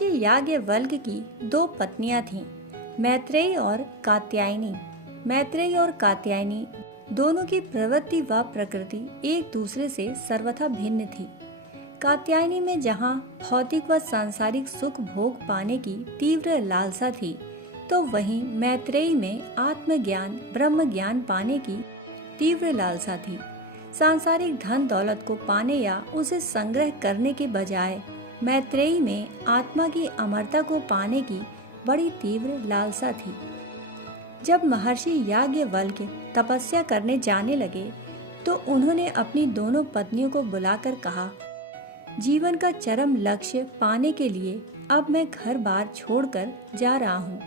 महर्षि याज्ञवल्क्य की दो पत्नियां थीं, मैत्रेयी और कात्यायनी। मैत्रेयी और कात्यायनी दोनों की प्रवृत्ति व प्रकृति एक दूसरे से सर्वथा भिन्न थी। कात्यायनी में जहाँ भौतिक व सांसारिक सुख भोग पाने की तीव्र लालसा थी, तो वहीं मैत्रेयी में आत्मज्ञान ब्रह्म ज्ञान पाने की तीव्र लालसा थी। सांसारिक धन दौलत को पाने या उसे संग्रह करने के बजाय मैत्रेयी में आत्मा की अमरता को पाने की बड़ी तीव्र लालसा थी। जब महर्षि याज्ञवल्क्य तपस्या करने जाने लगे तो उन्होंने अपनी दोनों पत्नियों को बुलाकर कहा, जीवन का चरम लक्ष्य पाने के लिए अब मैं घर बार छोड़कर जा रहा हूँ,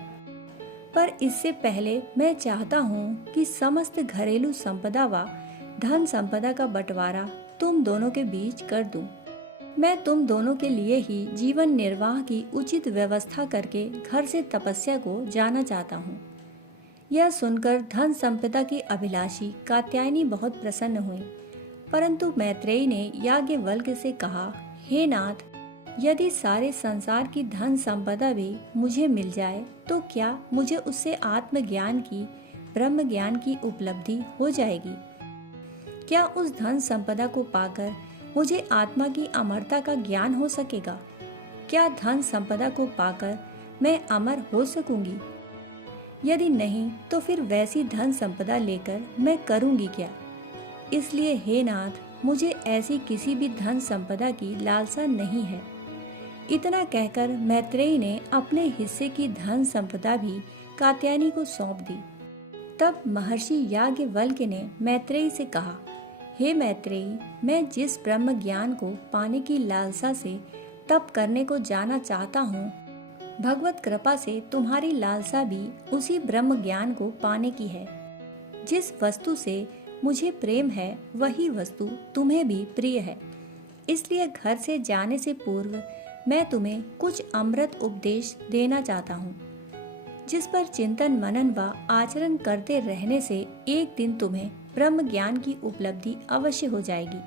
पर इससे पहले मैं चाहता हूँ कि समस्त घरेलू संपदा व धन संपदा का बंटवारा तुम दोनों के बीच कर दूं। मैं तुम दोनों के लिए ही जीवन निर्वाह की उचित व्यवस्था करके घर से तपस्या को जाना चाहता हूँ। यह सुनकर धन संपदा की अभिलाषी कात्यायनी बहुत प्रसन्न हुई, परंतु मैत्रेयी ने याज्ञवल्क्य से कहा, हे नाथ, यदि सारे संसार की धन संपदा भी मुझे मिल जाए तो क्या मुझे उससे आत्मज्ञान की ब्रह्म ज्ञान की उपलब्धि हो जाएगी? क्या उस धन संपदा को पाकर मुझे आत्मा की अमरता का ज्ञान हो सकेगा? क्या धन संपदा को पाकर मैं अमर हो सकूंगी? यदि नहीं तो फिर वैसी धन संपदा लेकर मैं करूंगी क्या? इसलिए हे नाथ, मुझे ऐसी किसी भी धन संपदा की लालसा नहीं है। इतना कहकर मैत्रेयी ने अपने हिस्से की धन संपदा भी कात्यायनी को सौंप दी। तब महर्षि याज्ञवल्क्य ने मैत्रेयी से कहा, हे मैत्रेयी, मैं जिस ब्रह्म ज्ञान को पाने की लालसा से तप करने को जाना चाहता हूँ, भगवत कृपा से तुम्हारी लालसा भी उसी ब्रह्म ज्ञान को पाने की है। जिस वस्तु से मुझे प्रेम है वही वस्तु तुम्हें भी प्रिय है। इसलिए घर से जाने से पूर्व मैं तुम्हें कुछ अमृत उपदेश देना चाहता हूँ, जिस पर चिंतन मनन व आचरण करते रहने से एक दिन तुम्हें ब्रह्म ज्ञान की उपलब्धि अवश्य हो जाएगी।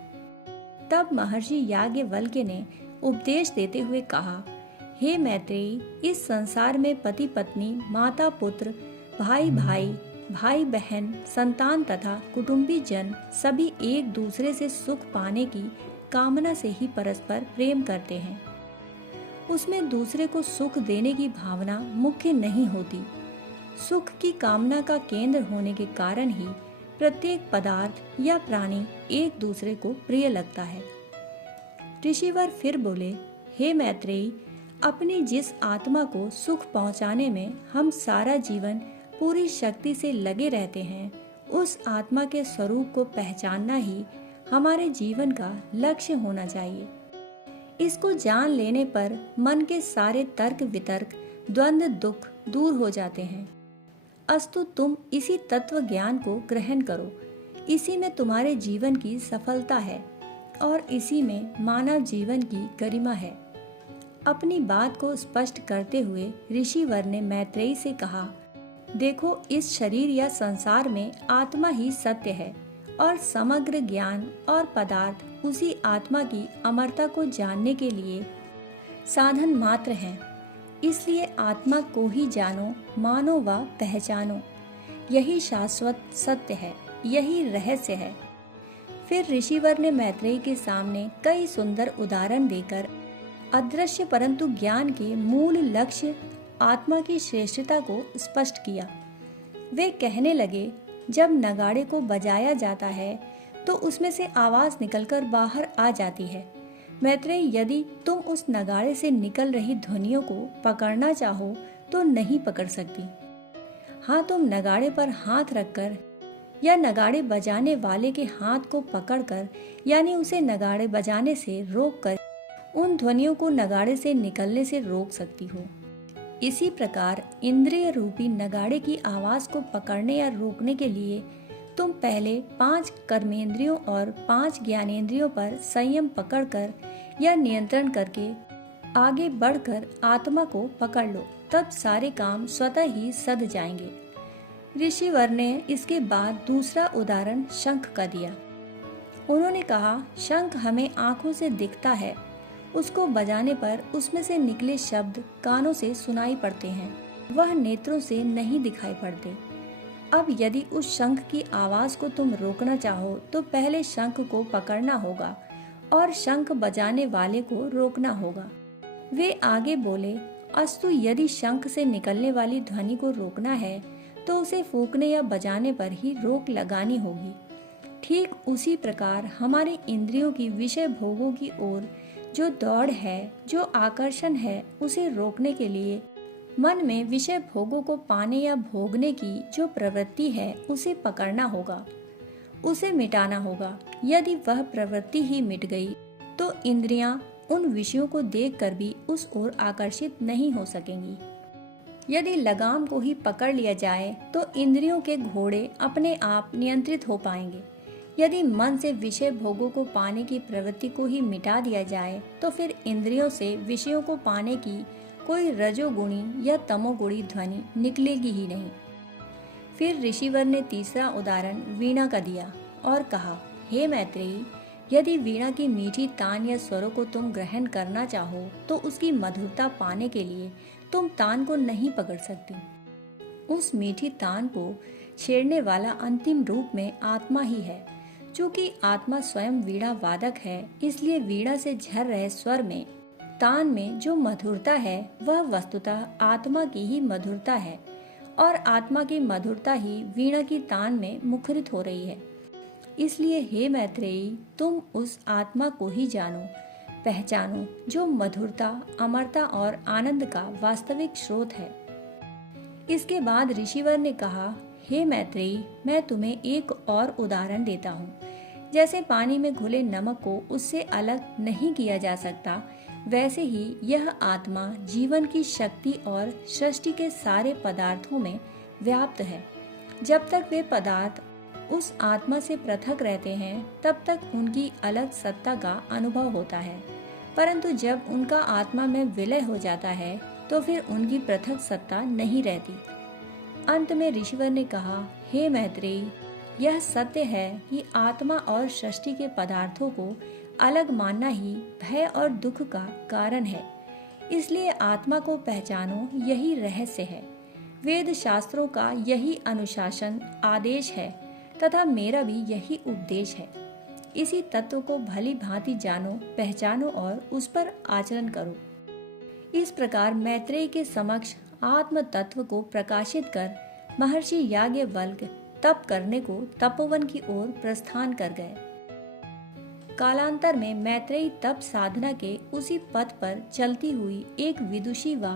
तब महर्षि याज्ञवल्क्य ने उपदेश देते हुए कहा, हे मैत्रेयी, इस संसार में पति पत्नी, माता पुत्र, भाई भाई, भाई बहन, संतान तथा कुटुंबी जन सभी एक दूसरे से सुख पाने की कामना से ही परस्पर प्रेम करते हैं। उसमें दूसरे को सुख देने की भावना मुख्य नहीं होती। सुख की कामना का केंद्र होने के कारण ही प्रत्येक पदार्थ या प्राणी एक दूसरे को प्रिय लगता है। ऋषिवर फिर बोले, हे मैत्रेयी, अपनी जिस आत्मा को सुख पहुंचाने में हम सारा जीवन पूरी शक्ति से लगे रहते हैं, उस आत्मा के स्वरूप को पहचानना ही हमारे जीवन का लक्ष्य होना चाहिए। इसको जान लेने पर मन के सारे तर्क वितर्क, द्वंद्व, दुख दूर हो जाते हैं। अस्तु तुम इसी तत्व ज्ञान को ग्रहण करो। इसी में तुम्हारे जीवन की सफलता है और इसी में मानव जीवन की गरिमा है। अपनी बात को स्पष्ट करते हुए ऋषिवर ने मैत्रेयी से कहा, देखो, इस शरीर या संसार में आत्मा ही सत्य है और समग्र ज्ञान और पदार्थ उसी आत्मा की अमरता को जानने के लिए साधन मात्र हैं। इसलिए आत्मा को ही जानो, मानो व पहचानो। यही शाश्वत सत्य है, यही रहस्य है। फिर ऋषिवर ने मैत्रेयी के सामने कई सुंदर उदाहरण देकर अदृश्य परंतु ज्ञान के मूल लक्ष्य आत्मा की श्रेष्ठता को स्पष्ट किया। वे कहने लगे, जब नगाड़े को बजाया जाता है तो उसमें से आवाज निकलकर बाहर आ जाती है। मैत्रेयी, यदि तुम उस नगाड़े से निकल रही ध्वनियों को पकड़ना चाहो तो नहीं पकड़ सकती। हाँ, तुम नगाड़े पर हाथ रखकर या नगाड़े बजाने वाले के हाथ को पकड़कर, यानी उसे नगाड़े बजाने से रोककर उन ध्वनियों को नगाड़े से निकलने से रोक सकती हो। इसी प्रकार इंद्रिय रूपी नगाड़े की आवाज को पकड़ने या रोकने के लिए तुम पहले 5 कर्मेंद्रियों और 5 ज्ञानेंद्रियों पर संयम पकड़कर या नियंत्रण करके आगे बढ़कर आत्मा को पकड़ लो, तब सारे काम स्वतः ही सध जाएंगे। ऋषिवर ने इसके बाद दूसरा उदाहरण शंख का दिया। उन्होंने कहा, शंख हमें आंखों से दिखता है उसको बजाने पर उसमें से निकले शब्द कानों से सुनाई पड़ते हैं, वह नेत्रों से नहीं दिखाई पड़ते। अब यदि उस शंख की आवाज को तुम रोकना चाहो तो पहले शंख को पकड़ना होगा और शंख बजाने वाले को रोकना होगा। वे आगे बोले, अस्तु यदि शंख से निकलने वाली ध्वनि को रोकना है तो उसे फूंकने या बजाने पर ही रोक लगानी होगी। ठीक उसी प्रकार हमारे इंद्रियों की विषय भोगों की ओर जो दौड़ है, जो आकर्षण है, उसे रोकने के लिए मन में विषय भोगों को पाने या भोगने की जो प्रवृत्ति है उसे पकड़ना होगा, उसे मिटाना होगा। यदि वह प्रवृत्ति ही मिट गई तो इंद्रियां उन विषयों को देखकर भी उस ओर आकर्षित नहीं हो सकेंगी। यदि लगाम को ही पकड़ लिया जाए तो इंद्रियों के घोड़े अपने आप नियंत्रित हो पाएंगे। यदि मन से विषय भोगों को पाने की प्रवृत्ति को ही मिटा दिया जाए तो फिर इंद्रियों से विषयों को पाने की कोई रजोगुणी या तमोगुणी ध्वनि निकलेगी ही नहीं। फिर ऋषिवर ने तीसरा उदाहरण वीणा का दिया और कहा, हे मैत्रेयी, यदि वीणा की मीठी तान या स्वरों को तुम ग्रहण करना चाहो तो उसकी मधुरता पाने के लिए तुम तान को नहीं पकड़ सकती। उस मीठी तान को छेड़ने वाला अंतिम रूप में आत्मा ही है। चूंकि आत्मा स्वयं वीणा वादक है, इसलिए वीणा से झर रहे स्वर में, तान में जो मधुरता है वह वस्तुतः आत्मा की ही मधुरता है और आत्मा की मधुरता ही वीणा की तान में मुखरित हो रही है। इसलिए हे मैत्रेयी, तुम उस आत्मा को ही जानो, पहचानो जो मधुरता, अमरता और आनंद का वास्तविक स्रोत है। इसके बाद ऋषिवर ने कहा, हे मैत्रेयी, मैं तुम्हें एक और उदाहरण देता हूँ। जैसे पानी में घुले नमक को उससे अलग नहीं किया जा सकता, वैसे ही यह आत्मा जीवन की शक्ति और सृष्टि के सारे पदार्थों में व्याप्त है। जब तक वे पदार्थ उस आत्मा से पृथक रहते हैं तब तक उनकी अलग सत्ता का अनुभव होता है, परंतु जब उनका आत्मा में विलय हो जाता है तो फिर उनकी पृथक सत्ता नहीं रहती। अंत में ऋषिवर ने कहा, हे मैत्रेयी, यह सत्य है कि आत्मा और सृष्टि के पदार्थों को अलग मानना ही भय और दुख का कारण है। इसलिए आत्मा को पहचानो, यही रहस्य है। वेद शास्त्रों का यही अनुशासन आदेश है तथा मेरा भी यही उपदेश है। इसी तत्व को भली भांति जानो, पहचानो और उस पर आचरण करो। इस प्रकार मैत्रेय के समक्ष आत्म तत्व को प्रकाशित कर महर्षि याज्ञवल्क्य तप करने को तपोवन की ओर प्रस्थान कर गए। कालांतर में मैत्रेयी तप साधना के उसी पथ पर चलती हुई एक विदुषी व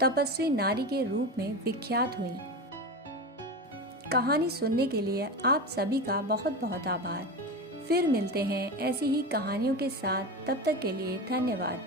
तपस्वी नारी के रूप में विख्यात हुई। कहानी सुनने के लिए आप सभी का बहुत बहुत आभार। फिर मिलते हैं ऐसी ही कहानियों के साथ, तब तक के लिए धन्यवाद।